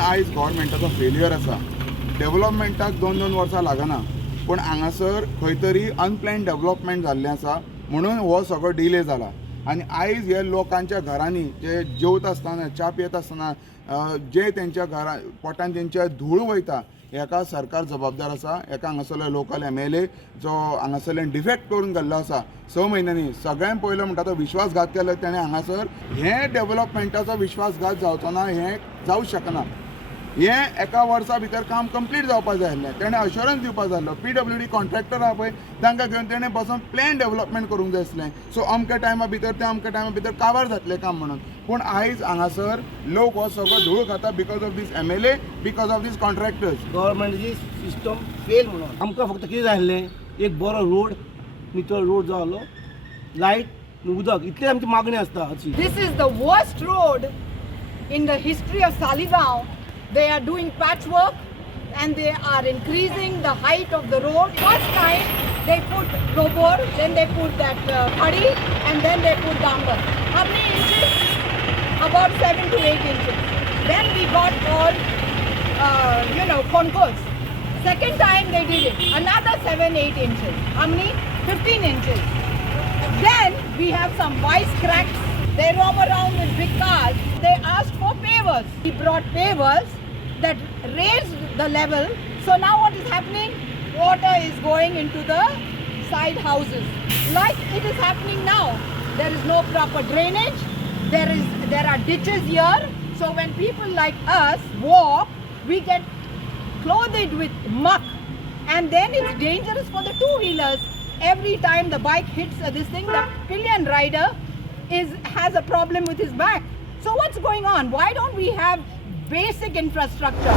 आयज गव्हर्मेंटाचो फेल्युअर आसा. डेव्हलपमेंटाक 2-2 वर्सां लागना, पूण हांगासर खंय तरी अनप्लॅन डेव्हलपमेंट जाल्लें आसा म्हणून हो सगळो डिले जाला. आनी आयज हे लोकांच्या घरांनी जे जेवता आसतना च्या पियेता आसतना जे तेंच्या घरा पोटान तेंच्या धूळ वयता हेका सरकार जबाबदार आसा. हेका हांगासरलो लोकल MLA जो हांगासरल्यान डिफेक्ट करून गेल्लो आसा 6 म्हयन्यांनी सगळ्यान पयलो म्हणटा तो विश्वासघात केलो ताणें हांगासर. हे डेव्हलपमेंटाचो विश्वासघात जावचो ना, हें जावंक शकना. हें एका वर्सा भितर काम कंप्लीट जावपाक जाय आसलें. तेणें अश्युरन्स दिवपाक जाय आसलो. PWD कॉन्ट्रॅक्टर आहा पळय तांकां घेवन तेणें बसून प्लॅन डेव्हलपमेंट करूंक जाय आसलें. सो अमक्या टायमा भितर तें अमक्या टायमा भितर काबार जातलें काम म्हणून. पूण आयज हांगासर लोक हो सगळो धूळ खाता because of this MLA, because of this contractors. गव्हर्मेंटाची सिस्टम फेल म्हणून आमकां फक्त कितें जाय आसलें, एक बरो रोड, नितळ रोड जो आसलो, लायट, उदक, इतली आमची मागणी आसता हरशी. This is the worst road in the history of Saligaon. They are doing patchwork and they are increasing the height of the road. First time they put gobor, then they put that khadi, and then they put dambar. How many inches? About 7 to 8 inches. Then we got all, concourse. Second time they did it, another 7-8 inches. How many? 15 inches. Then we have some wise cracks. They roam around with big cars. They asked for pavers. We brought pavers that raised the level. So now what is happening? Water is going into the side houses. Like it is happening now. There is no proper drainage. There are ditches here. So when people like us walk, we get clothed with muck. And then it's dangerous for the two-wheelers. Every time the bike hits this thing, the pillion rider has a problem with his back. So what's going on? Why don't we have basic infrastructure?